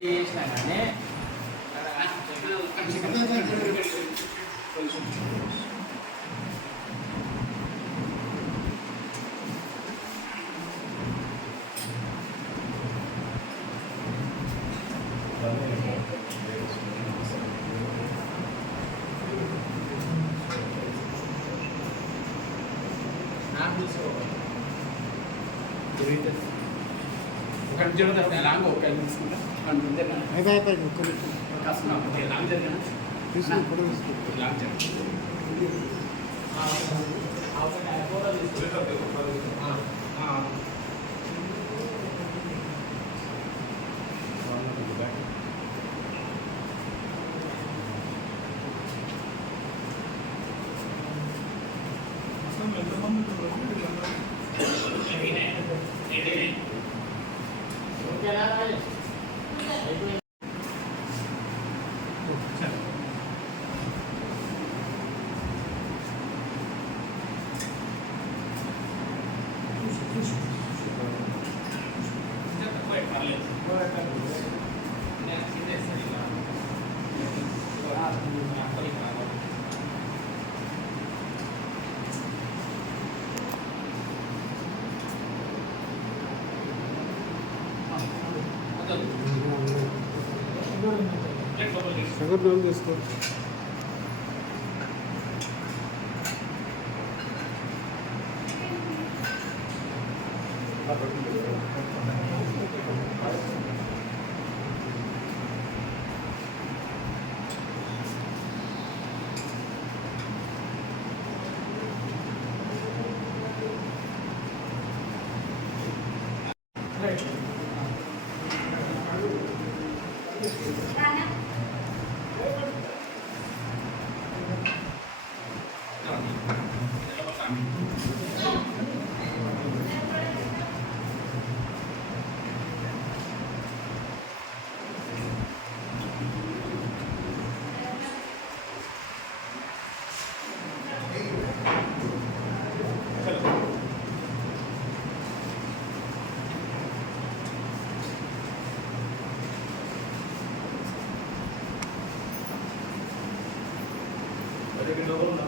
Gracias. Continue ಅದು long ಹೋಗ್ತಾ ಇದ್ದೀನಿ ನಾನು ಮುಂದೆ ಕಾಸು ನಾವು ಲಾಂಗ್ ಜರ್ನಿ ಲಾಂಗ್ ಜರ್ನಿ ಹಾಂ ಹಾಂ Thank you. జరిగిన తీసుకో ఫోటో తీసుకో Thank you. Bye. Thank you.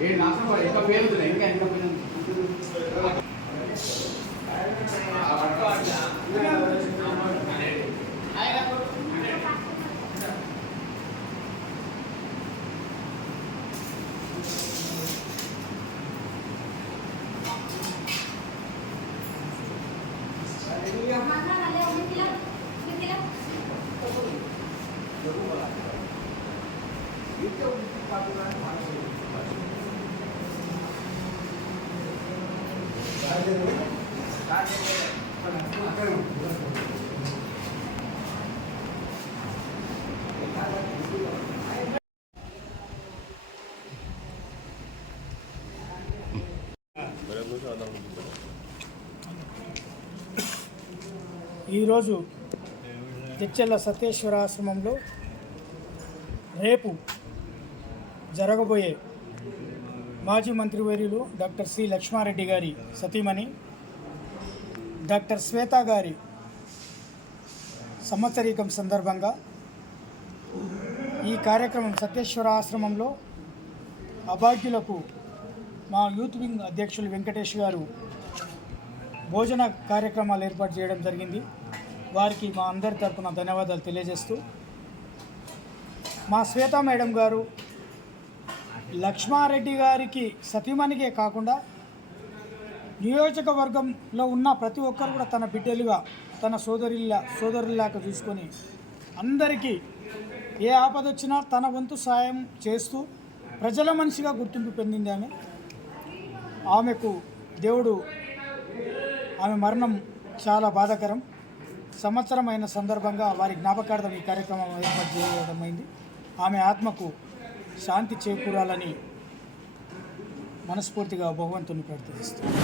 ఏ నాశనం ఇంకా పేరు ఇంకా ఇంకా ఈరోజు తెచ్చెల్ల సతేశ్వర ఆశ్రమంలో రేపు జరగబోయే మాజీ మంత్రివర్యులు డాక్టర్ సి లక్ష్మారెడ్డి గారి సతీమణి డాక్టర్ శ్వేత గారి సంవత్సరీకం సందర్భంగా ఈ కార్యక్రమం సత్యేశ్వర ఆశ్రమంలో అభాగ్యులకు మా యూత్ వింగ్ అధ్యక్షులు వెంకటేష్ గారు భోజన కార్యక్రమాలు ఏర్పాటు చేయడం జరిగింది. వారికి మా అందరి తరఫున ధన్యవాదాలు తెలియజేస్తూ మా శ్వేత మేడం గారు లక్ష్మారెడ్డి గారికి సతీమణికే కాకుండా నియోజకవర్గంలో ఉన్న ప్రతి ఒక్కరు కూడా తన బిడ్డలుగా తన సోదరుల సోదరులాగా చూసుకొని అందరికీ ఏ ఆపద వచ్చినా తన వంతు సాయం చేస్తూ ప్రజల మనిషిగా గుర్తింపు పొందింది ఆమె. ఆమెకు దేవుడు ఆమె మరణం చాలా బాధాకరం. సంవత్సరమైన సందర్భంగా వారి జ్ఞాపకార్థం ఈ కార్యక్రమం ఏర్పాటు చేయడం అయింది. ఆమె ఆత్మకు శాంతి చేకూరాలని మనస్ఫూర్తిగా భగవంతుని ప్రార్థిస్తాను